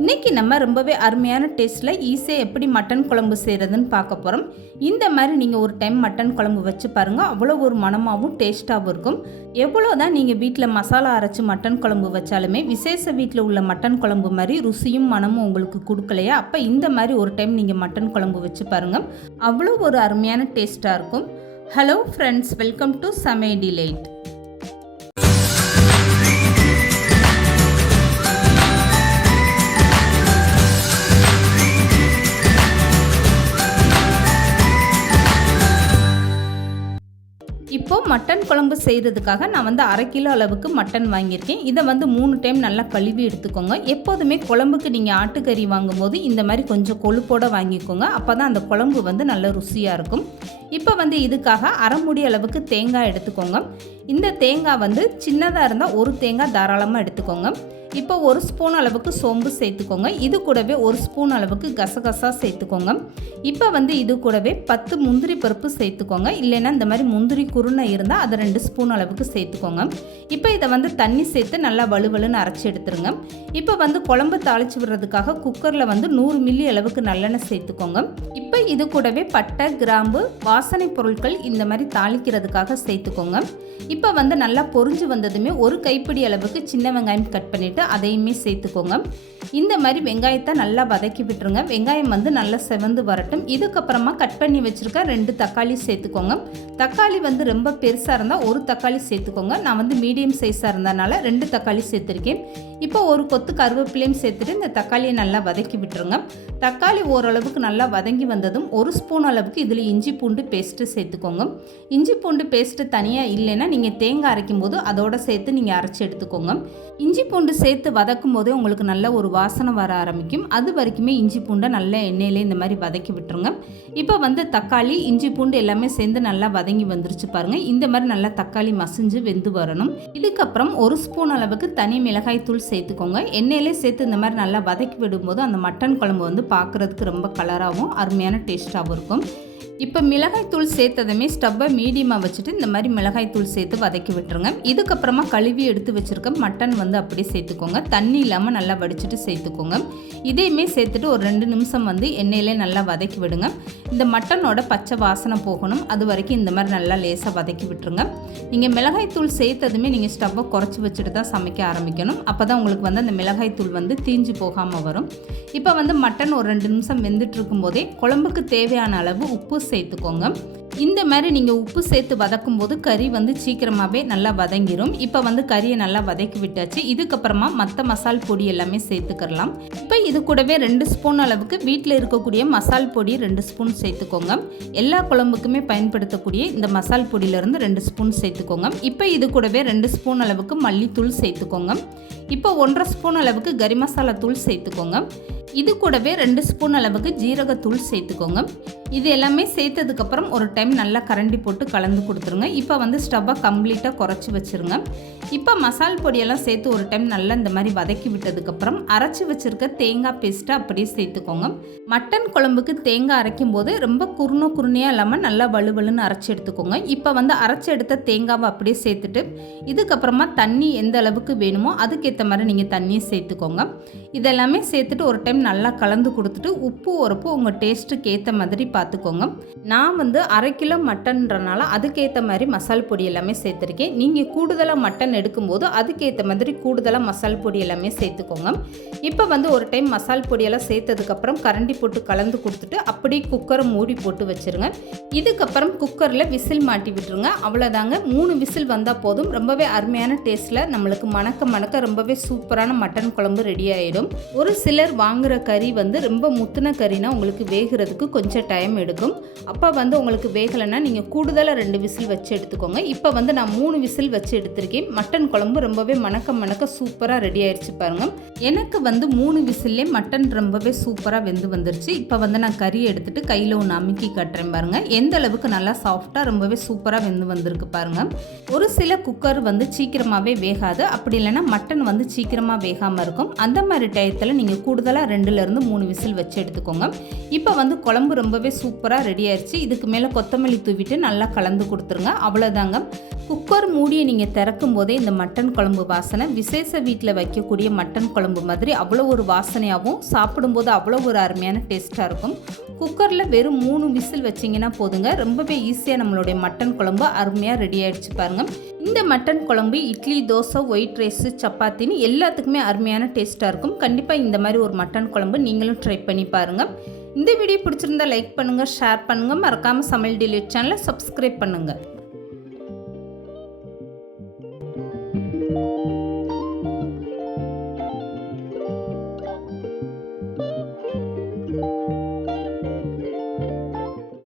இன்றைக்கி நம்ம ரொம்பவே அருமையான டேஸ்ட்டில் ஈஸியாக எப்படி மட்டன் குழம்பு செய்கிறதுன்னு பார்க்க போகிறோம். இந்த மாதிரி நீங்கள் ஒரு டைம் மட்டன் குழம்பு வச்சு பாருங்கள், அவ்வளோ ஒரு மணமாகவும் டேஸ்ட்டாகவும் இருக்கும். எவ்வளோ தான் நீங்கள் வீட்டில் மசாலா அரைச்சி மட்டன் குழம்பு வச்சாலுமே விசேஷ வீட்டில் உள்ள மட்டன் குழம்பு மாதிரி ருசியும் மனமும் உங்களுக்கு கொடுக்கலையா, அப்போ இந்த மாதிரி ஒரு டைம் நீங்கள் மட்டன் குழம்பு வச்சு பாருங்கள், அவ்வளோ ஒரு அருமையான டேஸ்ட்டாக இருக்கும். ஹலோ ஃப்ரெண்ட்ஸ், வெல்கம் டு சமையல் டிலைட். இப்போது மட்டன் குழம்பு செய்கிறதுக்காக நான் 1/2 கிலோ அளவுக்கு மட்டன் வாங்கியிருக்கேன். இதை 3 டைம் நல்லா கழுவி எடுத்துக்கோங்க. எப்போதுமே குழம்புக்கு நீங்கள் ஆட்டுக்கறி வாங்கும்போது இந்த மாதிரி கொஞ்சம் கொழுப்போடு வாங்கிக்கோங்க, அப்போ தான் அந்த குழம்பு நல்ல ருசியாக இருக்கும். இப்போ இதுக்காக 1/2 மூடி அளவுக்கு தேங்காய் எடுத்துக்கோங்க. இந்த தேங்காய் சின்னதாக இருந்தால் ஒரு தேங்காய் தாராளமாக எடுத்துக்கோங்க. இப்போ 1 ஸ்பூன் அளவுக்கு சோம்பு சேர்த்துக்கோங்க. இது கூடவே 1 ஸ்பூன் அளவுக்கு கசகசா சேர்த்துக்கோங்க. இப்போ இது கூடவே 10 முந்திரி பருப்பு சேர்த்துக்கோங்க. இல்லைன்னா இந்த மாதிரி முந்திரி குருணை இருந்தால் அதை 2 ஸ்பூன் அளவுக்கு சேர்த்துக்கோங்க. இப்போ இதை தண்ணி சேர்த்து நல்லா வலுவலுன்னு அரைச்சி எடுத்துருங்க. இப்போ குழம்பு தாளித்து விடுறதுக்காக குக்கரில் 100 மில்லி அளவுக்கு நல்லெண்ணெய் சேர்த்துக்கோங்க. இப்போ இது கூடவே பட்டை, கிராம்பு, வாசனை பொருட்கள் இந்த மாதிரி தாளிக்கிறதுக்காக சேர்த்துக்கோங்க. இப்போ நல்லா பொரிஞ்சு வந்ததுமே 1 கைப்பிடி அளவுக்கு சின்ன வெங்காயம் கட் பண்ணிவிட்டு அதையுமே சேர்த்துக்கோங்க. இந்த மாதிரி வெங்காயத்தை நல்லா வதக்கி விட்டுருங்க. வெங்காயம் நல்லா செவந்து வரட்டும். இதுக்கப்புறமா கட் பண்ணி வச்சுருக்க 2 தக்காளி சேர்த்துக்கோங்க. தக்காளி ரொம்ப பெருசாக இருந்தால் 1 தக்காளி சேர்த்துக்கோங்க. நான் மீடியம் சைஸாக இருந்ததுனால 2 தக்காளி சேர்த்துருக்கேன். இப்போ 1 கொத்து கருவேப்பிலையும் சேர்த்துட்டு இந்த தக்காளியை நல்லா வதக்கி விட்டுருங்க. தக்காளி ஓரளவுக்கு நல்லா வதங்கி வந்ததும் 1 ஸ்பூன் அளவுக்கு இதில் இஞ்சி பூண்டு பேஸ்ட்டு சேர்த்துக்கோங்க. இஞ்சி பூண்டு பேஸ்ட்டு தனியாக இல்லைன்னா நீங்கள் தேங்காய் அரைக்கும் போது அதோட சேர்த்து நீங்கள் அரைச்சி எடுத்துக்கோங்க. இஞ்சி பூண்டு சேர்த்து வதக்கும் போதே உங்களுக்கு நல்ல ஒரு வாசனை வர ஆரம்பிக்கும். அது வரைக்குமே இஞ்சி பூண்டை நல்ல எண்ணெயிலே இந்த மாதிரி வதக்கி விட்டுருங்க. இப்போ தக்காளி, இஞ்சி பூண்டு எல்லாமே சேர்ந்து நல்லா வதங்கி வந்துருச்சு பாருங்கள். இந்த மாதிரி நல்லா தக்காளி மசிஞ்சு வெந்து வரணும். இதுக்கப்புறம் 1 ஸ்பூன் அளவுக்கு தனி மிளகாய் தூள் சேர்த்துக்கோங்க. எண்ணெயிலே சேர்த்து இந்த மாதிரி நல்லா வதக்கி விடும்போது அந்த மட்டன் குழம்பு பார்க்குறதுக்கு ரொம்ப கலராகவும் அருமையான டேஸ்ட்டாகவும் இருக்கும். இப்போ மிளகாய் தூள் சேர்த்ததுமே ஸ்டவ்வை மீடியமாக வச்சுட்டு இந்த மாதிரி மிளகாய் தூள் சேர்த்து வதக்கி விட்டுருங்க. இதுக்கப்புறமா கழுவி எடுத்து வச்சுருக்க மட்டன் அப்படியே சேர்த்துக்கோங்க. தண்ணி இல்லாமல் நல்லா வடிச்சிட்டு சேர்த்துக்கோங்க. இதையுமே சேர்த்துட்டு ஒரு 2 நிமிஷம் எண்ணெயிலே நல்லா வதக்கி விடுங்க. இந்த மட்டனோட பச்சை வாசனை போகணும், அது வரைக்கும் இந்த மாதிரி நல்லா லேசாக வதக்கி விட்டுருங்க. நீங்கள் மிளகாய் தூள் சேர்த்ததுமே நீங்கள் ஸ்டவ்வை குறைச்சி வச்சுட்டு தான் சமைக்க ஆரம்பிக்கணும். அப்போ தான் உங்களுக்கு அந்த மிளகாய் தூள் தீஞ்சு போகாமல் வரும். இப்போ மட்டன் ஒரு 2 நிமிஷம் வெந்துட்டு இருக்கும்போதே குழம்புக்கு தேவையான அளவு உப்பு சேர்த்துக்கோங்க. இந்த மாதிரி நீங்கள் உப்பு சேர்த்து வதக்கும் போது கறி சீக்கிரமாகவே நல்லா வதங்கிடும். இப்போ கறியை நல்லா வதக்கி விட்டாச்சு. இதுக்கப்புறமா மற்ற மசால் பொடி எல்லாமே சேர்த்துக்கலாம். இப்போ இது கூடவே 2 ஸ்பூன் அளவுக்கு வீட்டில் இருக்கக்கூடிய மசால் பொடி 2 ஸ்பூன் சேர்த்துக்கோங்க. எல்லா குழம்புக்குமே பயன்படுத்தக்கூடிய இந்த மசால் பொடியிலேருந்து 2 ஸ்பூன் சேர்த்துக்கோங்க. இப்போ இது கூடவே 2 ஸ்பூன் அளவுக்கு மல்லித்தூள் சேர்த்துக்கோங்க. இப்போ 1/2 ஸ்பூன் அளவுக்கு கறி மசாலா தூள் சேர்த்துக்கோங்க. இது கூடவே 2 ஸ்பூன் அளவுக்கு ஜீரகத்தூள் சேர்த்துக்கோங்க. இது எல்லாமே சேர்த்ததுக்கப்புறம் ஒரு டைம் நல்லா கரண்டி போட்டு கலந்து கொடுத்துருங்க. இப்போ ஸ்டவ்வை கம்ப்ளீட்டாக குறைச்சி வச்சுருங்க. இப்போ மசால் பொடியெல்லாம் சேர்த்து ஒரு டைம் நல்லா இந்த மாதிரி வதக்கி விட்டதுக்கப்புறம் அரைச்சி வச்சுருக்க தேங்காய் பேஸ்ட்டை அப்படியே சேர்த்துக்கோங்க. மட்டன் குழம்புக்கு தேங்காய் அரைக்கும் போது ரொம்ப குருணையாக இல்லாமல் நல்லா வலுவலுன்னு அரைச்சி எடுத்துக்கோங்க. இப்போ அரைச்சி எடுத்த தேங்காவை அப்படியே சேர்த்துட்டு இதுக்கப்புறமா தண்ணி எந்த அளவுக்கு வேணுமோ அதுக்கேற்ற மாதிரி நீங்கள் தண்ணியை சேர்த்துக்கோங்க. இதெல்லாமே சேர்த்துட்டு ஒரு டைம் நல்லா கலந்து கொடுத்துட்டு உப்பு உரப்பு உங்கள் டேஸ்ட்டுக்கு ஏற்ற மாதிரி பார்த்துக்கோங்க. நான் 1/2 கிலோ மட்டன்றனால அதுக்கேற்ற மாதிரி மசால் பொடி எல்லாமே சேர்த்துருக்கேன். நீங்கள் கூடுதலாக மட்டன் எடுக்கும்போது அதுக்கேற்ற மாதிரி கூடுதலாக மசால் பொடி எல்லாமே சேர்த்துக்கோங்க. இப்போ ஒரு டைம் மசால் பொடியெல்லாம் சேர்த்ததுக்கப்புறம் கரண்டி போட்டு கலந்து கொடுத்துட்டு அப்படியே குக்கரை மூடி போட்டு வச்சுருங்க. இதுக்கப்புறம் குக்கரில் விசில் மாட்டி விட்டுருங்க. அவ்வளோதாங்க, 3 விசில் வந்தால் போதும். ரொம்பவே அருமையான டேஸ்ட்டில் நம்மளுக்கு மணக்க ரொம்பவே சூப்பரான மட்டன் குழம்பு ரெடி ஆகிடும். ஒரு சிலர் வாங்குகிற கறி ரொம்ப முத்தின கறினா உங்களுக்கு வேகிறதுக்கு கொஞ்சம் டைம் எடுக்கும். அப்போ உங்களுக்கு வேகலைன்னா நீங்கள் கூடுதலாக 2 விசில் வச்சு எடுத்துக்கோங்க. இப்போ நான் 3 விசில் வச்சு எடுத்திருக்கேன். மட்டன் குழம்பு ரொம்பவே மணக்க சூப்பராக ரெடி ஆயிடுச்சு பாருங்கள். எனக்கு 3 விசில்லே மட்டன் ரொம்பவே சூப்பராக வெந்து வந்துருச்சு. இப்போ நான் கறியை எடுத்துகிட்டு கையில் ஒன்று அமுக்கி கட்டுறேன் பாருங்கள். எந்த அளவுக்கு நல்லா சாஃப்டாக ரொம்பவே சூப்பராக வெந்து வந்திருக்கு பாருங்கள். ஒரு சில குக்கர் சீக்கிரமாகவே வேகாது, அப்படி இல்லைன்னா மட்டன் சீக்கிரமாக வேகாமல் இருக்கும். அந்த மாதிரி டயத்தில் நீங்கள் கூடுதலாக 2லேருந்து 3 விசில் வச்சு எடுத்துக்கோங்க. இப்போ குழம்பு ரொம்பவே சூப்பராக ரெடி ஆயிடுச்சு. இதுக்கு மேலே கொத்தமல்லி தூவிட்டு நல்லா கலந்து கொடுத்துருங்க. அவ்வளோதாங்க. குக்கர் மூடியை நீங்கள் திறக்கும் போதே இந்த மட்டன் குழம்பு வாசனை விசேஷ வீட்டில் வைக்கக்கூடிய மட்டன் குழம்பு மாதிரி அவ்வளோ ஒரு வாசனையாகவும் சாப்பிடும்போது அவ்வளோ ஒரு அருமையான டேஸ்ட்டாக இருக்கும். குக்கரில் வெறும் 3 விசில் வச்சிங்கன்னா போதுங்க. ரொம்பவே ஈஸியாக நம்மளுடைய மட்டன் குழம்பு அருமையாக ரெடி ஆகிடுச்சு பாருங்கள். இந்த மட்டன் குழம்பு இட்லி, தோசை, ஒயிட் ரைஸு, சப்பாத்தின்னு எல்லாத்துக்குமே அருமையான டேஸ்ட்டாக இருக்கும். கண்டிப்பாக இந்த மாதிரி ஒரு மட்டன் குழம்பு நீங்களும் ட்ரை பண்ணி பாருங்கள். இந்த வீடியோ பிடிச்சிருந்தா லைக் பண்ணுங்கள், ஷேர் பண்ணுங்கள். மறக்காமல் சமையல் டிலீட் சேனலை சப்ஸ்கிரைப் பண்ணுங்கள்.